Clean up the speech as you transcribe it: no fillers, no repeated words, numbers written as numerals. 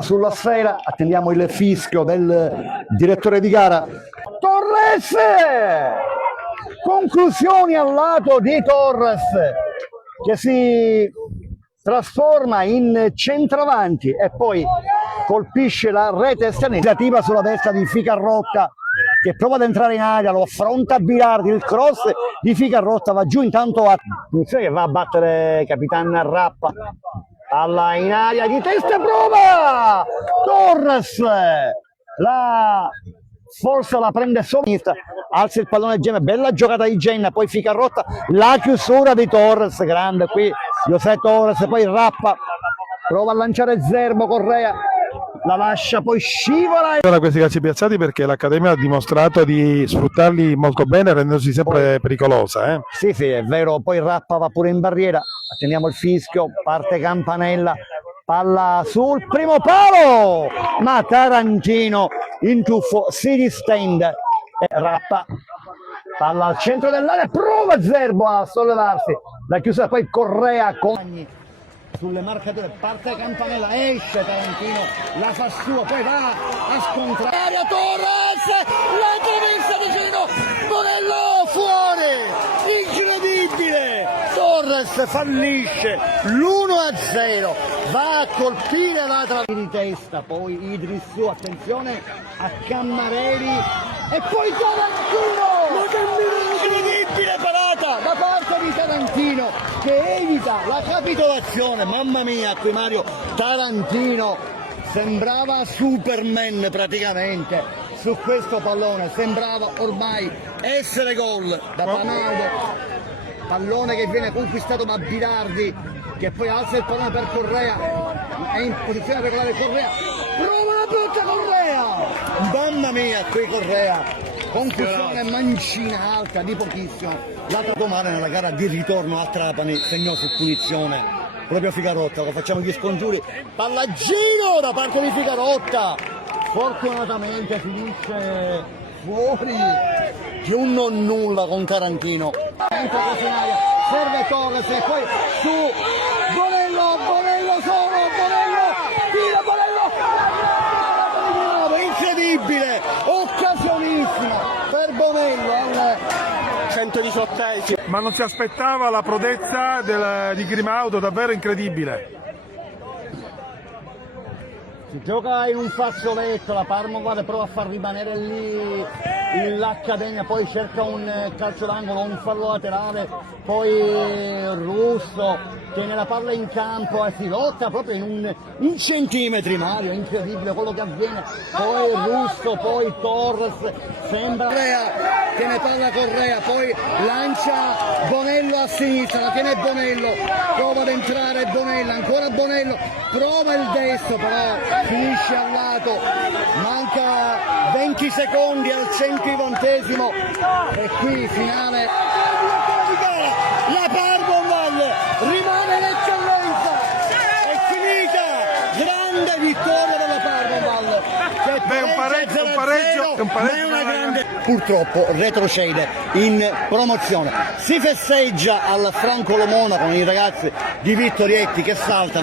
Sulla sfera attendiamo il fischio del direttore di gara. Torres! Conclusioni al lato di Torres che si trasforma in centravanti e poi colpisce la rete esterna sulla destra di Ficarrotta che prova ad entrare in area, lo affronta Bilardi, il cross di Ficarrotta va giù intanto che va a battere Capitan Rappa. Palla in aria di testa, prova Torres, forse la prende solo, alza il pallone Genna, bella giocata di Genna, poi Ficarrotta, la chiusura di Torres, grande qui José Torres, poi Rappa, prova a lanciare Zerbo, Correa, la lascia, poi scivola. Questi calci piazzati perché l'Accademia ha dimostrato di sfruttarli molto bene rendendosi sempre pericolosa. Sì, è vero, poi Rappa va pure in barriera, attendiamo il fischio, parte Campanella, palla sul primo palo, ma Tarantino in tuffo si distende e Rappa, palla al centro dell'area, prova Zerbo a sollevarsi, la chiusura poi Correa con sulle marcature, parte Campanella, esce Tarantino, la fa sua, poi va a scontrare Torres, l'entrevista di Gino, Bonello fuori, incredibile, Torres fallisce, l'1-0, va a colpire la trave di testa, poi Idrissu, attenzione a Cammarelli e poi Tarantino, incredibile parata da parte di Tarantino che evita la capitolazione, mamma mia, qui Mario Tarantino sembrava Superman praticamente su questo pallone, sembrava ormai essere gol da Panaldo, pallone che viene conquistato da Bilardi che poi alza il pallone per Correa, è in posizione regolare Correa, prova la botta Correa, mamma mia qui Correa, confusione mancina alta di pochissimo. L'altra domani nella gara di ritorno a Trapani segnò su punizione proprio Ficarotta, lo facciamo gli scongiuri, pallaggino da parte di Ficarotta, fortunatamente finisce fuori di un non nulla con Tarantino, serve Torres e poi su Bonello solo, tira Bonello, incredibile, occasionissima per Bonello al 118esimo. Ma non si aspettava la prodezza di Grimaudo, davvero incredibile. Si gioca in un fazzoletto, la Parma prova a far rimanere lì l'Accademia, poi cerca un calcio d'angolo, un fallo laterale, poi Russo tiene la palla in campo e si lotta proprio in centimetri, Mario, incredibile quello che avviene, poi Russo, poi Torres, sembra Correa, tiene palla Correa, poi lancia Bonello a sinistra, la tiene Bonello, prova ad entrare Bonello, ancora Bonello, prova il destro però finisce al lato, manca 20 secondi al 120esimo e qui finale, la Parma rimane l'eccellenza, è finita, grande vittoria della Parma, un pareggio purtroppo retrocede in promozione, si festeggia al Franco Lomona con i ragazzi di Vittorietti che saltano.